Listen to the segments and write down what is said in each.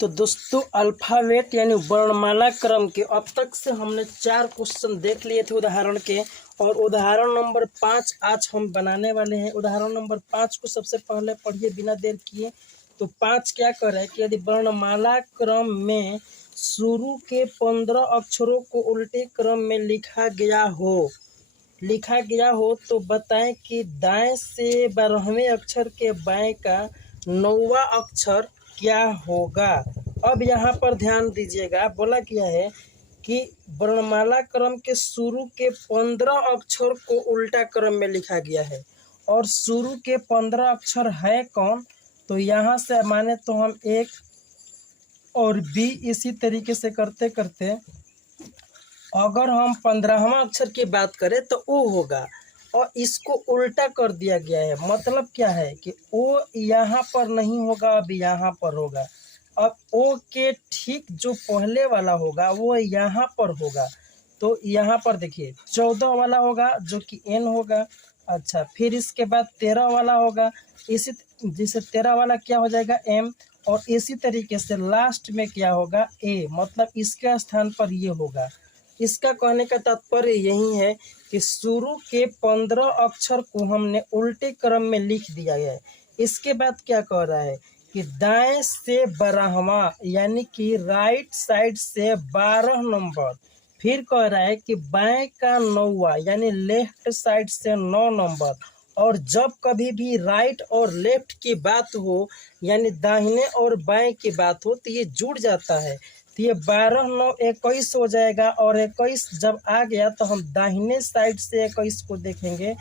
तो दोस्तों अल्फ़ाबेट यानी वर्णमाला क्रम के अब तक से हमने 4 क्वेश्चन देख लिए थे उदाहरण के। और उदाहरण नंबर 5 आज हम बनाने वाले हैं। उदाहरण नंबर 5 को सबसे पहले पढ़िए बिना देर किए। तो 5 क्या कह रहा है कि यदि वर्णमाला क्रम में शुरू के 15 अक्षरों को उल्टे क्रम में लिखा गया हो तो बताएं कि दाएं से 12वें अक्षर के बाएं का 9वां अक्षर क्या होगा। अब यहाँ पर ध्यान दीजिएगा, बोला क्या है कि वर्णमाला क्रम के शुरू के 15 अक्षर को उल्टा क्रम में लिखा गया है। और शुरू के 15 अक्षर है कौन, तो यहाँ से माने तो हम एक और बी इसी तरीके से करते करते अगर हम 15वां अक्षर की बात करें तो ओ होगा और इसको उल्टा कर दिया गया है। मतलब क्या है कि ओ यहाँ पर नहीं होगा, अब यहाँ पर होगा। अब ओ के ठीक जो पहले वाला होगा वो यहाँ पर होगा। तो यहाँ पर देखिए 14 वाला होगा जो कि एन होगा। अच्छा, फिर इसके बाद 13 वाला होगा, इसी जैसे 13 वाला क्या हो जाएगा एम। और इसी तरीके से लास्ट में क्या होगा ए, मतलब इसके स्थान पर ये होगा। इसका कहने का तात्पर्य यही है कि शुरू के 15 अक्षर को हमने उल्टे क्रम में लिख दिया है। इसके बाद क्या कह रहा है कि दाएं से 12वां यानी कि राइट साइड से 12 नंबर। फिर कह रहा है कि बाएं का 9वां यानी लेफ्ट साइड से 9 नंबर। और जब कभी भी राइट और लेफ्ट की बात हो यानी दाहिने और बाएं की बात हो तो ये जुड़ जाता है। तो ये 12 9 21 हो जाएगा। और 21 जब आ गया तो हम दाहिने साइड से 21 को देखेंगे।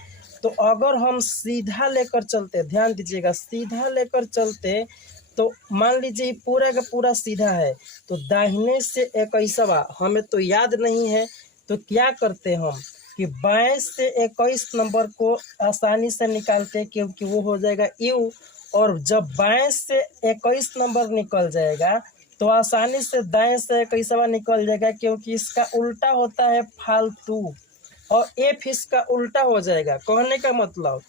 तो अगर हम सीधा लेकर चलते, ध्यान दीजिएगा, सीधा लेकर चलते तो मान लीजिए पूरा का पूरा सीधा है तो दाहिने से 21वां हमें तो याद नहीं है। तो क्या करते हम कि बाएं से 21 नंबर को आसानी से निकालते क्योंकि वो हो जाएगा यू। और जब बाएं से 21 नंबर निकल जाएगा तो आसानी से दाएं से 21वां निकल जाएगा क्योंकि इसका उल्टा होता है फालतू। और एफ इसका उल्टा हो जाएगा। कहने का मतलब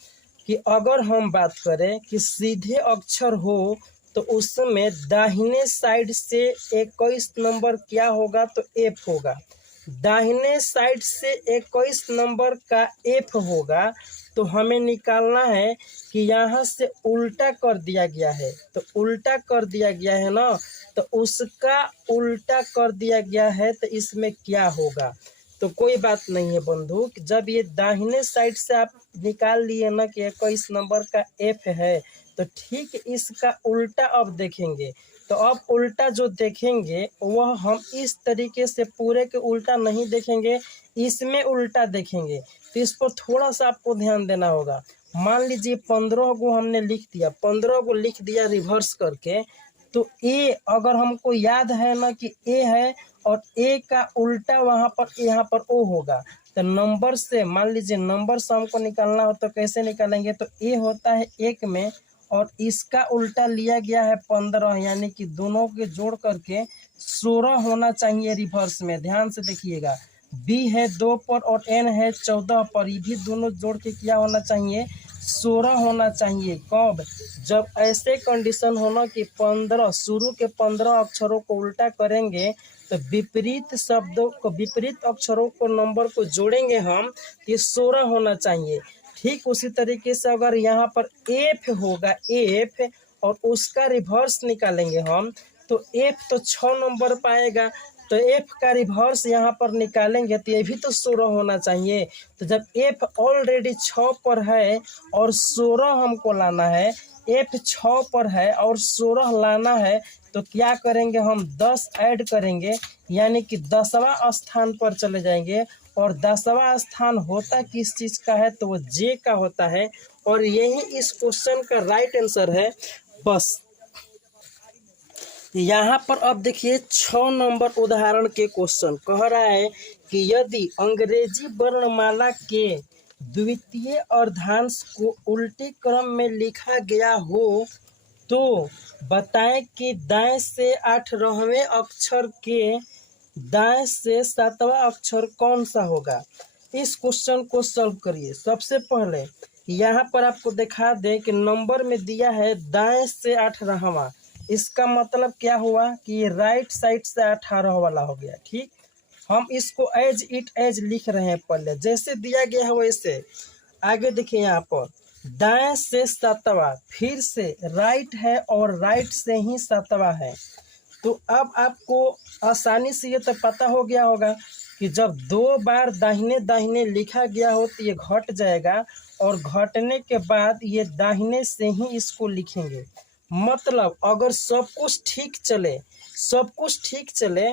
कि अगर हम बात करें कि सीधे अक्षर हो तो उसमें दाहिने साइड से 21 नंबर क्या होगा तो एफ होगा। दाहिने साइड से 21 नंबर का एफ होगा। तो हमें निकालना है कि यहाँ से उल्टा कर दिया गया है, तो उल्टा कर दिया गया है ना, तो उसका उल्टा कर दिया गया है तो इसमें क्या होगा। तो कोई बात नहीं है बंधु, जब ये दाहिने साइड से आप निकाल लिए ना कि 21 नंबर का एफ है तो ठीक इसका उल्टा अब देखेंगे। तो अब उल्टा जो देखेंगे वह हम इस तरीके से पूरे के उल्टा नहीं देखेंगे, इसमें उल्टा देखेंगे। तो इस पर थोड़ा सा आपको ध्यान देना होगा। मान लीजिए 15 को हमने लिख दिया, 15 को लिख दिया रिवर्स करके। तो ए अगर हमको याद है ना कि ए है और ए का उल्टा वहाँ पर यहाँ पर ओ होगा। तो नंबर से मान लीजिए नंबर से हमको निकालना हो तो कैसे निकालेंगे, तो ए होता है 1 में और इसका उल्टा लिया गया है 15 यानी कि दोनों के जोड़ करके 16 होना चाहिए रिवर्स में। ध्यान से देखिएगा, बी है 2 पर और एन है 14 पर, ये भी दोनों जोड़ के क्या होना चाहिए 16 होना चाहिए। कब, जब ऐसे कंडीशन होना कि 15 शुरू के 15 अक्षरों को उल्टा करेंगे तो विपरीत शब्दों को, विपरीत अक्षरों को नंबर को जोड़ेंगे हम, ये 16 होना चाहिए। ठीक उसी तरीके से अगर यहाँ पर एफ होगा एफ और उसका रिवर्स निकालेंगे हम तो एफ तो 6 नंबर पाएगा। तो एफ का रिवर्स यहाँ पर निकालेंगे तो ये भी तो 16 होना चाहिए। तो जब एफ ऑलरेडी 6 पर है और 16 हमको लाना है, एफ 6 पर है और 16 लाना है, तो क्या करेंगे हम 10 ऐड करेंगे यानी कि 10वां स्थान पर चले जाएंगे। और 10वां स्थान होता किस चीज़ का है तो वो जे का होता है। और यही इस क्वेश्चन का राइट आंसर है। बस यहाँ पर अब देखिए 6 नंबर उदाहरण के क्वेश्चन कह रहा है कि यदि अंग्रेजी वर्णमाला के द्वितीय अर्धांश को उल्टे क्रम में लिखा गया हो तो बताएं कि दाएं से 18वें अक्षर के दाएं से 7वां अक्षर कौन सा होगा। इस क्वेश्चन को सॉल्व करिए। सबसे पहले यहाँ पर आपको दिखा दें कि नंबर में दिया है दाएं से 18वां इसका मतलब क्या हुआ कि राइट साइड से 18 वाला हो गया। ठीक, हम इसको एज इट एज लिख रहे हैं, पहले जैसे दिया गया है वैसे। आगे देखिए यहाँ पर दाएं से 7वां, फिर से राइट है और राइट से ही 7वां है। तो अब आपको आसानी से ये तो पता हो गया होगा कि जब 2 बार दाहिने दाहिने लिखा गया हो तो ये घट जाएगा, और घटने के बाद ये दाहिने से ही इसको लिखेंगे। मतलब अगर सब कुछ ठीक चले, सब कुछ ठीक चले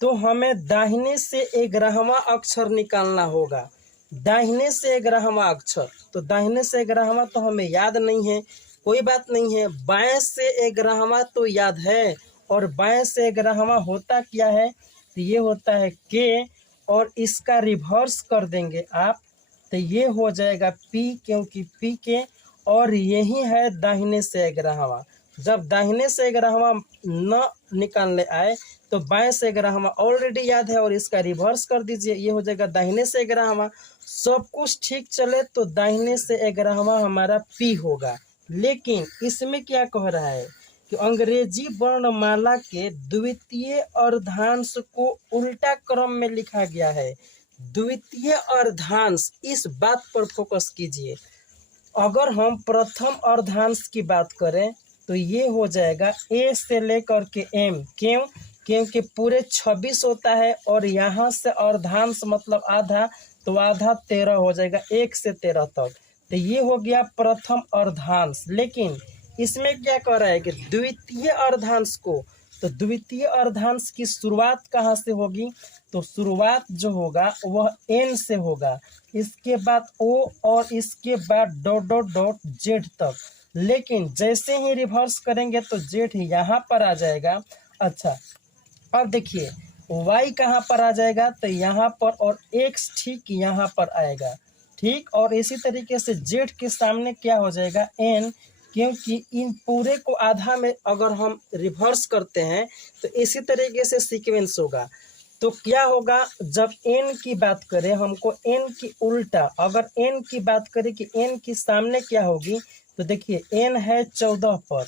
तो हमें दाहिने से 11वां अक्षर निकालना होगा। दाहिने से 11वां अक्षर, तो दाहिने से 11वां तो हमें याद नहीं है, कोई बात नहीं है। बाएं से 11वां तो याद है, और बाएं से 11वां होता क्या है, तो ये होता है के, और इसका रिवर्स कर देंगे आप तो ये हो जाएगा पी, क्योंकि पी के, और यही है दाहिने से 11वां। जब दाहिने से 11वां न निकालने आए तो बाएं से 11वां ऑलरेडी याद है, और इसका रिवर्स कर दीजिए, ये हो जाएगा दाहिने से 11वां। सब कुछ ठीक चले तो दाहिने से 11वां हमारा पी होगा। लेकिन इसमें क्या कह रहा है कि अंग्रेजी वर्णमाला के द्वितीय अर्धांश को उल्टा क्रम में लिखा गया है। द्वितीय अर्धांश, इस बात पर फोकस कीजिए। अगर हम प्रथम अर्धांश की बात करें तो ये हो जाएगा ए से लेकर के एम। क्यों? क्योंकि पूरे 26 होता है, और यहाँ से अर्धांश मतलब आधा, तो आधा 13 हो जाएगा, 1 से 13 तक। तो ये हो गया प्रथम अर्धांश। लेकिन इसमें क्या कह रहा है कि द्वितीय अर्धांश को, तो द्वितीय अर्धांश की शुरुआत कहाँ से होगी, तो शुरुआत जो होगा वह एन से होगा, इसके बाद ओ, और इसके बाद डॉट डॉट डॉट जेड तक। लेकिन जैसे ही रिवर्स करेंगे तो जेड यहाँ पर आ जाएगा। अच्छा, अब देखिए y कहाँ पर आ जाएगा, तो यहाँ पर, और x ठीक यहाँ पर आएगा। ठीक, और इसी तरीके से z के सामने क्या हो जाएगा, n, क्योंकि इन पूरे को आधा में अगर हम रिवर्स करते हैं तो इसी तरीके से सीक्वेंस होगा। तो क्या होगा, जब n की बात करें, हमको n की उल्टा, अगर n की बात करें कि n की सामने क्या होगी, तो देखिए n है 14 पर,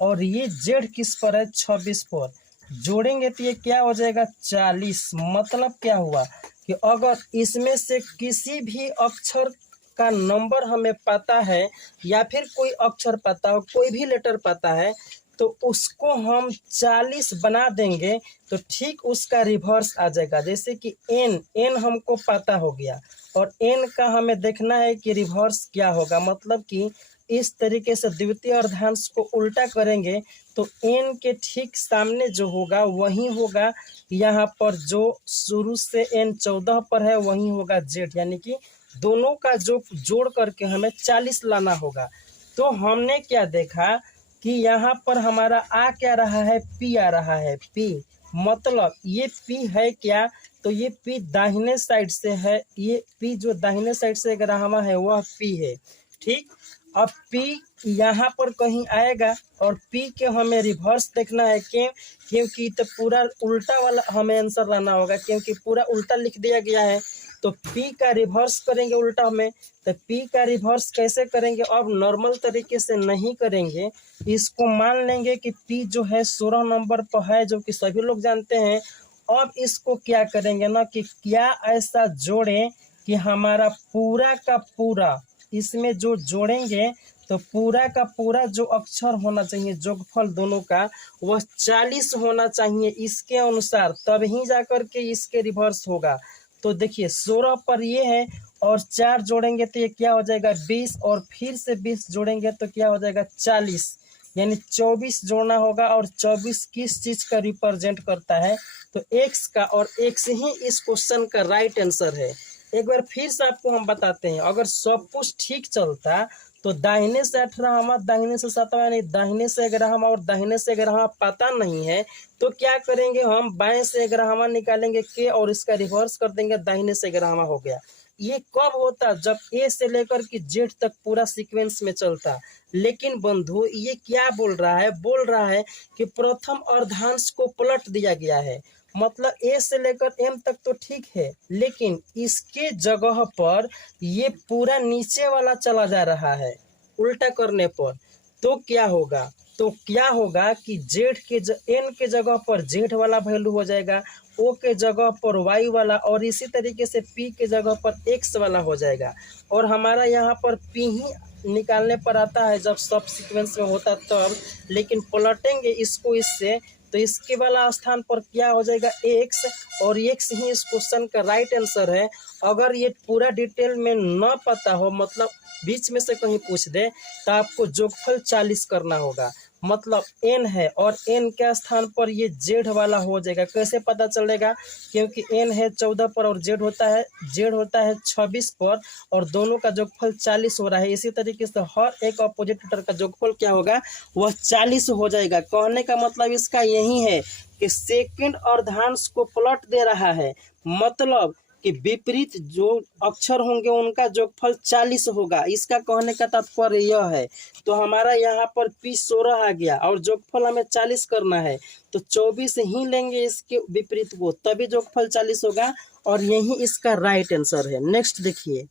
और ये z किस पर है, 26 पर। जोड़ेंगे तो ये क्या हो जाएगा, 40। मतलब क्या हुआ कि अगर इसमें से किसी भी अक्षर का नंबर हमें पता है, या फिर कोई अक्षर पता हो, कोई भी लेटर पता है, तो उसको हम 40 बना देंगे तो ठीक उसका रिवर्स आ जाएगा। जैसे कि एन हमको पता हो गया, और एन का हमें देखना है कि रिवर्स क्या होगा। मतलब कि इस तरीके से द्वितीय अर्धांश को उल्टा करेंगे तो एन के ठीक सामने जो होगा वही होगा, यहाँ पर जो शुरू से एन 14 पर है वही होगा जेड, यानी कि दोनों का जो जोड़ करके हमें 40 लाना होगा। तो हमने क्या देखा कि यहाँ पर हमारा आ क्या रहा है, पी आ रहा है। पी मतलब ये पी है क्या, तो ये पी दाहिने साइड से है, ये पी जो दाहिने साइड से 11वां है वह पी है। ठीक, अब P यहाँ पर कहीं आएगा, और P के हमें रिवर्स देखना है। क्यों? क्योंकि तो पूरा उल्टा वाला हमें आंसर लाना होगा, क्योंकि पूरा उल्टा लिख दिया गया है। तो P का रिवर्स करेंगे उल्टा में, तो P का रिवर्स कैसे करेंगे, अब नॉर्मल तरीके से नहीं करेंगे, इसको मान लेंगे कि P जो है 16 नंबर पर है, जो कि सभी लोग जानते हैं। अब इसको क्या करेंगे ना कि क्या ऐसा जोड़ें कि हमारा पूरा का पूरा, इसमें जो जोड़ेंगे तो पूरा का पूरा जो अक्षर होना चाहिए, जोगफल दोनों का, वह 40 होना चाहिए इसके अनुसार, तब ही जाकर के इसके रिवर्स होगा। तो देखिए 16 पर ये है, और 4 जोड़ेंगे तो ये क्या हो जाएगा, 20, और फिर से 20 जोड़ेंगे तो क्या हो जाएगा, 40, यानी 24 जोड़ना होगा। और 24 किस चीज का रिप्रेजेंट करता है, तो एक्स का, और एक्स ही इस क्वेश्चन का राइट आंसर है। एक बार फिर से आपको हम बताते हैं, अगर सब कुछ ठीक चलता तो दाहिने से 18वां, दाहिने से 7वां, यानी दाहिने से 11वां और दाहिने से 11वां पता नहीं है, तो क्या करेंगे, हम बाएं से 11वां निकालेंगे के, और इसका रिवर्स कर देंगे, दाहिने से 11वां हो गया। ये कब होता, जब ए से लेकर के जेड तक पूरा सीक्वेंस में चलता। लेकिन बंधु ये क्या बोल रहा है, बोल रहा है कि प्रथम अर्धांश को पलट दिया गया है। मतलब ए से लेकर एम तक तो ठीक है, लेकिन इसके जगह पर ये पूरा नीचे वाला चला जा रहा है उल्टा करने पर। तो क्या होगा, तो क्या होगा कि जेड के एन के जगह पर जेड वाला वैल्यू हो जाएगा, ओ के जगह पर वाई वाला, और इसी तरीके से पी के जगह पर एक्स वाला हो जाएगा। और हमारा यहाँ पर पी ही निकालने पर आता है जब सब सीक्वेंस में होता तब, लेकिन पलटेंगे इसको इससे तो इसके वाला स्थान पर क्या हो जाएगा एक्स, और एक्स ही इस क्वेश्चन का राइट आंसर है। अगर ये पूरा डिटेल में न पता हो, मतलब बीच में से कहीं पूछ दे, तो आपको जोगफल 40 करना होगा। मतलब n है और n के स्थान पर ये z वाला हो जाएगा। कैसे पता चलेगा? क्योंकि n है 14 पर और z होता है 26 पर, और दोनों का जोगफल 40 हो रहा है। इसी तरीके से हर एक अपोजिट लेटर का जोगफल क्या होगा, वह 40 हो जाएगा। कहने का मतलब इसका यही है कि सेकंड अर्धांश को प्लॉट दे रहा है, मतलब कि विपरीत जो अक्षर होंगे उनका जोगफल 40 होगा। इसका कहने का तात्पर्य यह है। तो हमारा यहाँ पर P 16 आ गया और जोगफल हमें 40 करना है, तो 24 ही लेंगे इसके विपरीत को, तभी जोगफल 40 होगा, और यही इसका राइट आंसर है। नेक्स्ट देखिए,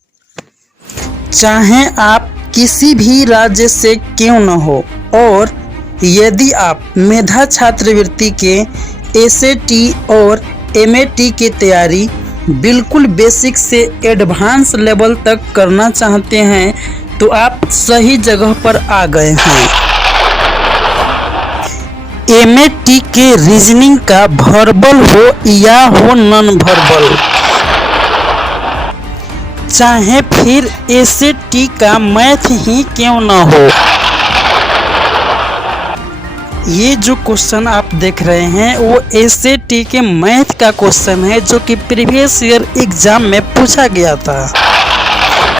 चाहे आप किसी भी राज्य से क्यों न हो, और यदि आप मेधा छात्रवृत्ति के एसएटी और एमएटी की तैयारी बिल्कुल बेसिक से एडवांस लेवल तक करना चाहते हैं तो आप सही जगह पर आ गए हैं। एमएटी के रीजनिंग का वर्बल हो या हो नॉन वर्बल, चाहे फिर एसएटी का मैथ ही क्यों ना हो, ये जो क्वेश्चन आप देख रहे हैं वो एसएटी के मैथ का क्वेश्चन है, जो कि प्रीवियस ईयर एग्जाम में पूछा गया था।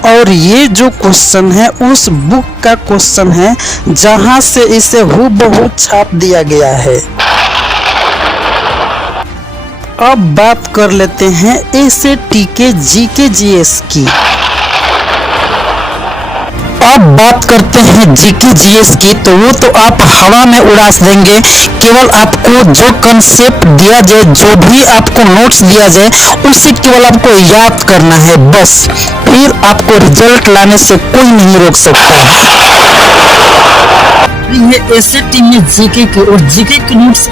और ये जो क्वेश्चन है उस बुक का क्वेश्चन है जहां से इसे हूबहू छाप दिया गया है। अब बात कर लेते हैं एसएटी के जीके जीएस की। अब बात करते हैं जीके जीएस की, तो वो तो आप हवा में उड़ा देंगे। केवल आपको जो कंसेप्ट दिया जाए, जो भी आपको नोट्स दिया जाए, उसे केवल आपको याद करना है बस, फिर आपको रिजल्ट लाने से कोई नहीं रोक सकता। ये एसएटी में जीके की, और जीके के नोट्स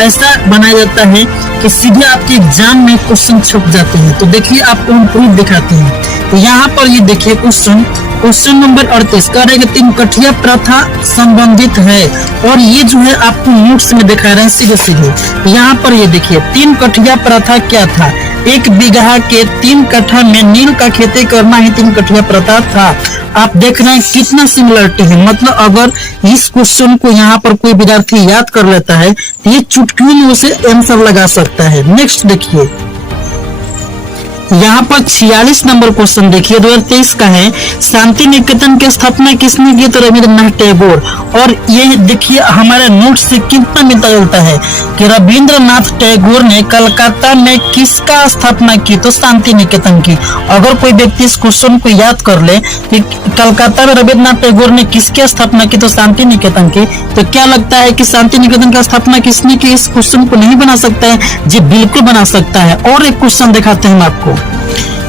ऐसा बनाया जाता है कि सीधे आपके एग्जाम में क्वेश्चन छप जाते हैं। तो देखिए आपको हम प्रूफ दिखाते हैं। तो यहाँ पर ये देखिए क्वेश्चन नंबर 38 कह रहे हैं कि 3 कठिया प्रथा संबंधित है, और ये जो है आपको नोट्स में दिखा रहे हैं सीधे। यहाँ पर ये देखिए 3 कठिया प्रथा क्या था, 1 बीघा के 3 कट्ठा में नील का खेती करना ही 3 कठिया प्रथा था। आप देख रहे हैं कितना सिमिलरिटी है। मतलब अगर इस क्वेश्चन को यहाँ पर कोई विद्यार्थी याद कर लेता है तो ये चुटकियों में उसे आंसर लगा सकता है। नेक्स्ट देखिए, यहाँ पर 46 नंबर क्वेश्चन देखिए 2023 का है, शांति निकेतन की स्थापना किसने की? तो रविंद्रनाथ टैगोर। और ये देखिए हमारे नोट से कितना मिलता जुलता है कि रविंद्रनाथ टैगोर ने कलकत्ता में किसका स्थापना की? तो शांति निकेतन की। अगर कोई व्यक्ति इस क्वेश्चन को याद कर ले कि कलकत्ता में रविंद्रनाथ टैगोर ने किसकी स्थापना की? तो शांति निकेतन की। तो क्या लगता है कि शांति निकेतन की स्थापना किसने की? इस क्वेश्चन को नहीं बना सकता है? जी बिल्कुल बना सकता है। और एक क्वेश्चन दिखाते हैं हम आपको।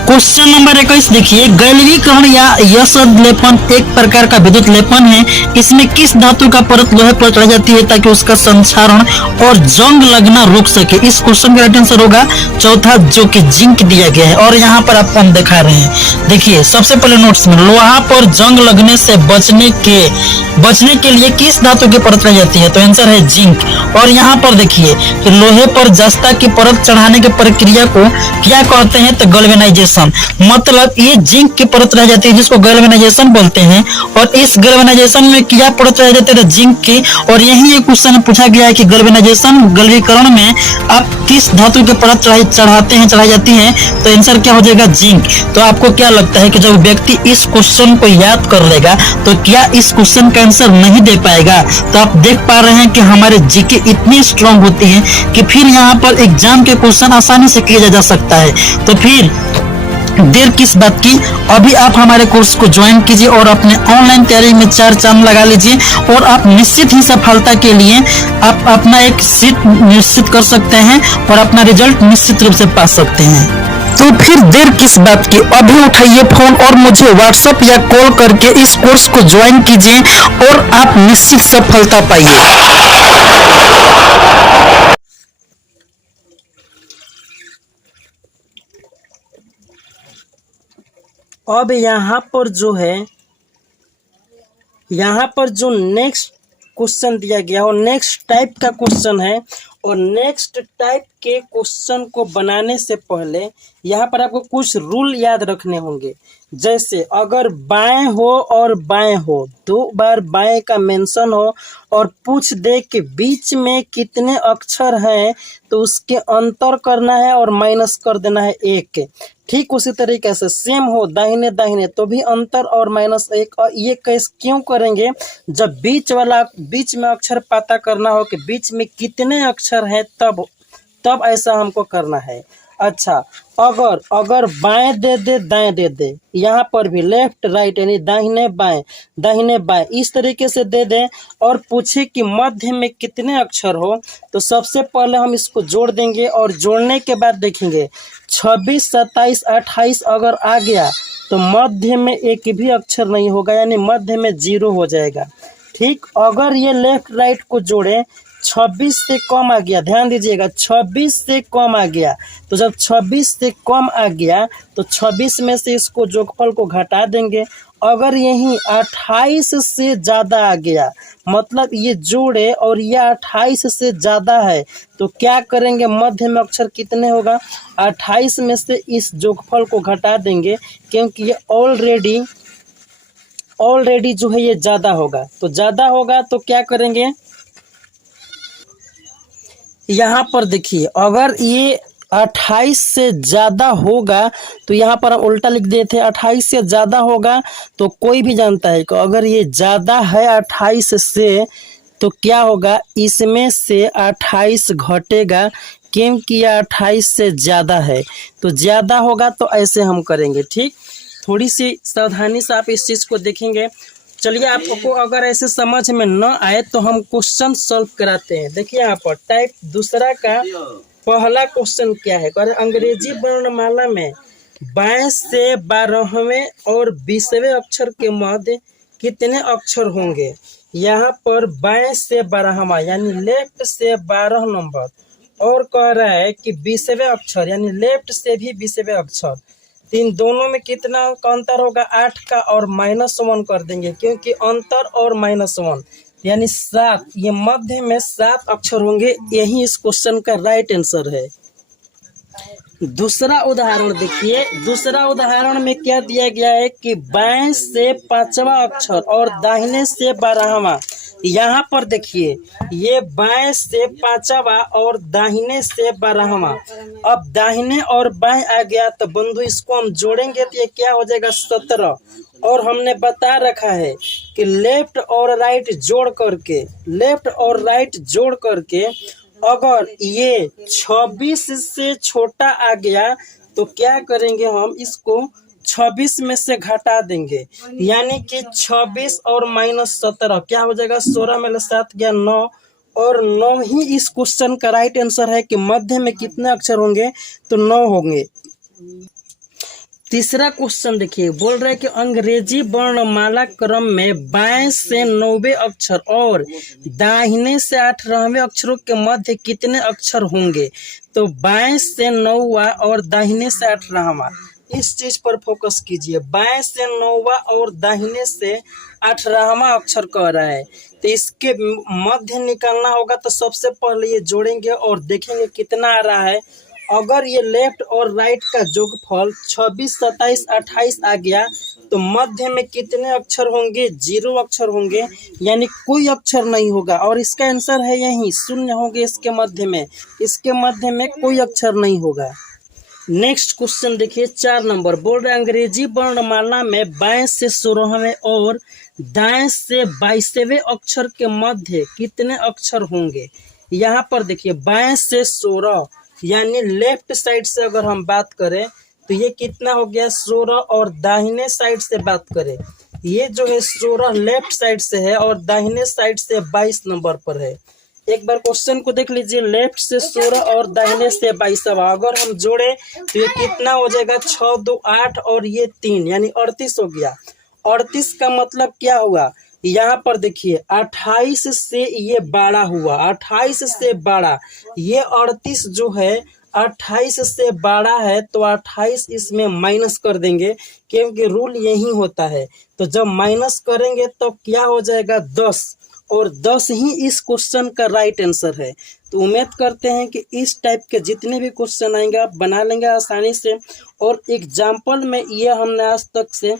क्वेश्चन नंबर 21 देखिए, गैल्वीकरण या यशद लेपन एक प्रकार का विद्युत लेपन है। इसमें किस धातु का परत लोहे पर चढ़ाई जाती है ताकि उसका संक्षारण और जंग लगना रोक सके? इस क्वेश्चन का राइट आंसर होगा चौथा, जो कि जिंक दिया गया है। और यहाँ पर आपको हम दिखा रहे हैं, देखिए सबसे पहले नोट्स में लोहा पर जंग लगने से बचने के लिए किस धातु की परत चढ़ाई जाती है? तो आंसर है जिंक। और यहाँ पर देखिए कि लोहे पर जस्ता की परत चढ़ाने की प्रक्रिया को क्या कहते हैं? तो गैल्वेनाइजेशन। मतलब ये जिंक की परत रह जाती है जिसको गैल्वेनाइजेशन बोलते हैं, और इस गैल्वेनाइजेशन में क्या परत रह जाती है? जिंक की। और यही एक क्वेश्चन पूछा गया है कि गैल्वीकरण में आप किस धातु की परत चढ़ाई जाती है? तो आंसर क्या हो जाएगा? जिंक। तो आपको क्या लगता है कि जब व्यक्ति इस क्वेश्चन को याद कर लेगा तो क्या इस क्वेश्चन का आंसर नहीं दे पाएगा? तो आप देख पा रहे हैं कि हमारे जीके इतनी स्ट्रांग होती है कि फिर यहाँ पर एग्जाम के क्वेश्चन आसानी से किया जा सकता है। तो फिर देर किस बात की, अभी आप हमारे कोर्स को ज्वाइन कीजिए और अपने ऑनलाइन तैयारी में 4 चांद लगा लीजिए, और आप निश्चित ही सफलता के लिए आप अपना एक सीट निश्चित कर सकते हैं और अपना रिजल्ट निश्चित रूप से पा सकते हैं। तो फिर देर किस बात की, अभी उठाइए फोन और मुझे व्हाट्सएप या कॉल करके इस कोर्स को ज्वाइन कीजिए और आप निश्चित सफलता पाइए। अब यहाँ पर जो नेक्स्ट क्वेश्चन दिया गया वो नेक्स्ट टाइप का क्वेश्चन है। और नेक्स्ट टाइप के क्वेश्चन को बनाने से पहले यहाँ पर आपको कुछ रूल याद रखने होंगे। जैसे अगर बाएं हो और बाएं हो, 2 बार बाएं का मेंशन हो और पूछ दे कि बीच में कितने अक्षर हैं तो उसके अंतर करना है और माइनस कर देना है 1। ठीक उसी तरीके से सेम हो दाहिने दाहिने तो भी अंतर और माइनस 1। और ये कैसे क्यों करेंगे, जब बीच में अक्षर पता करना हो कि बीच में कितने अक्षर हैं तब ऐसा हमको करना है। अच्छा, अगर बाएं दे दे दाएं दे दे, यहाँ पर भी लेफ्ट राइट यानी दाहिने बाएं इस तरीके से दे दे और पूछे कि मध्य में कितने अक्षर हो, तो सबसे पहले हम इसको जोड़ देंगे और जोड़ने के बाद देखेंगे 26, 27, 28 अगर आ गया तो मध्य में एक भी अक्षर नहीं होगा यानी मध्य में 0 हो जाएगा। ठीक, अगर ये लेफ्ट राइट को जोड़े 26 से कम आ गया, ध्यान दीजिएगा 26 से कम आ गया, तो जब 26 से कम आ गया तो 26 में से इसको जोगफल को घटा देंगे। अगर यही 28 से ज़्यादा आ गया, मतलब ये जोड़े और ये 28 से ज़्यादा है, तो क्या करेंगे, मध्य में अक्षर कितने होगा, 28 में से इस जोगफल को घटा देंगे क्योंकि ये ऑलरेडी जो है ये ज़्यादा होगा। तो ज़्यादा होगा तो क्या करेंगे, यहाँ पर देखिए अगर ये 28 से ज़्यादा होगा तो यहाँ पर हम उल्टा लिख देते हैं, 28 से ज़्यादा होगा तो कोई भी जानता है कि अगर ये ज़्यादा है 28 से तो क्या होगा, इसमें से 28 घटेगा क्योंकि ये 28 से ज़्यादा है, तो ज़्यादा होगा तो ऐसे हम करेंगे। ठीक, थोड़ी सी सावधानी से आप इस चीज़ को देखेंगे। चलिए, आपको अगर ऐसे समझ में न आए तो हम क्वेश्चन सॉल्व कराते हैं। देखिए यहाँ पर टाइप दूसरा का पहला क्वेश्चन क्या है, अंग्रेजी वर्णमाला में बाएं से 12वें और 20वें अक्षर के मध्य कितने अक्षर होंगे। यहाँ पर बाएं से 12वां यानी लेफ्ट से 12 नंबर और कह रहा है कि 20वें अक्षर यानी लेफ्ट से भी 20वें अक्षर, तो इन दोनों में कितना का अंतर होगा, 8 का और -1 कर देंगे क्योंकि अंतर और -1 यानी 7, ये मध्य में 7 अक्षर होंगे। यही इस क्वेश्चन का राइट आंसर है। दूसरा उदाहरण देखिए, दूसरा उदाहरण में क्या दिया गया है कि बाएं से 5वां अक्षर और दाहिने से 12वां। यहाँ पर देखिए ये बाएं से 5वां और दाहिने से 12वां। अब दाहिने और बाएं आ गया तो बंधु इसको हम जोड़ेंगे तो ये क्या हो जाएगा, 17। और हमने बता रखा है कि लेफ्ट और राइट जोड़ करके अगर ये 26 से छोटा आ गया तो क्या करेंगे, हम इसको 26 में से घटा देंगे यानी कि 26 और -17 क्या हो जाएगा, 16 में 7 गया 9 और 9 ही इस क्वेश्चन का राइट आंसर है कि मध्य में कितने अक्षर होंगे, तो 9 होंगे। तीसरा क्वेश्चन देखिए, बोल रहे हैं कि अंग्रेजी वर्णमाला क्रम में बाएं से 9वें अक्षर और दाहिने से 18वें अक्षरों के मध्य कितने अक्षर होंगे। तो बाएं से 9वां और दाहिने से 18वां, इस चीज पर फोकस कीजिए। बाएं से 9वां और दाहिने से 18वां अक्षर कह रहा है, तो इसके मध्य निकालना होगा। तो सबसे पहले ये जोड़ेंगे और देखेंगे कितना आ रहा है। अगर ये लेफ्ट और राइट का जोगफल 26, 27, 28 आ गया तो मध्य में कितने अक्षर होंगे, 0 अक्षर होंगे यानी कोई अक्षर नहीं होगा। और इसका आंसर है यही, 0 होंगे इसके मध्य में कोई अक्षर नहीं होगा। नेक्स्ट क्वेश्चन देखिए 4 नंबर, बोल रहे अंग्रेजी वर्णमाला में बाएं से 16वें और दाएं से 22वें अक्षर के मध्य कितने अक्षर होंगे। यहाँ पर देखिए बाएं से 16 यानी लेफ्ट साइड से अगर हम बात करें तो ये कितना हो गया, 16 और दाहिने साइड से बात करें ये जो है 16 लेफ्ट साइड से है और दाहिने साइड से 22 नंबर पर है। एक बार क्वेश्चन को देख लीजिए, लेफ्ट से 16 और दाहिने से 22। अगर हम जोड़े तो ये कितना हो जाएगा, 6 2 8 और ये 3 यानी 38 हो गया। 38 का मतलब क्या हुआ, यहाँ पर देखिए 28 से ये 12 हुआ, 28 से 12, ये 38 जो है 28 से 12 है, तो 28 इसमें माइनस कर देंगे क्योंकि रूल यही होता है। तो जब माइनस करेंगे तो क्या हो जाएगा, 10, और 10 ही इस क्वेश्चन का राइट आंसर है। तो उम्मीद करते हैं कि इस टाइप के जितने भी क्वेश्चन आएंगे आप बना लेंगे आसानी से। और एग्जाम्पल में ये हमने आज तक से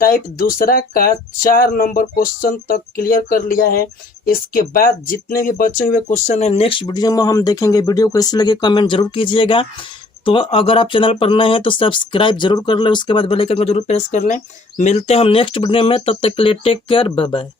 टाइप दूसरा का 4 नंबर क्वेश्चन तक क्लियर कर लिया है। इसके बाद जितने भी बचे हुए क्वेश्चन है नेक्स्ट वीडियो में हम देखेंगे। वीडियो कैसी लगे कमेंट जरूर कीजिएगा। तो अगर आप चैनल पर नए हैं तो सब्सक्राइब जरूर कर लें, उसके बाद बेल आइकन को जरूर प्रेस कर लें। मिलते हैं हम नेक्स्ट वीडियो में, तब तक के लिए टेक केयर, बाय बाय।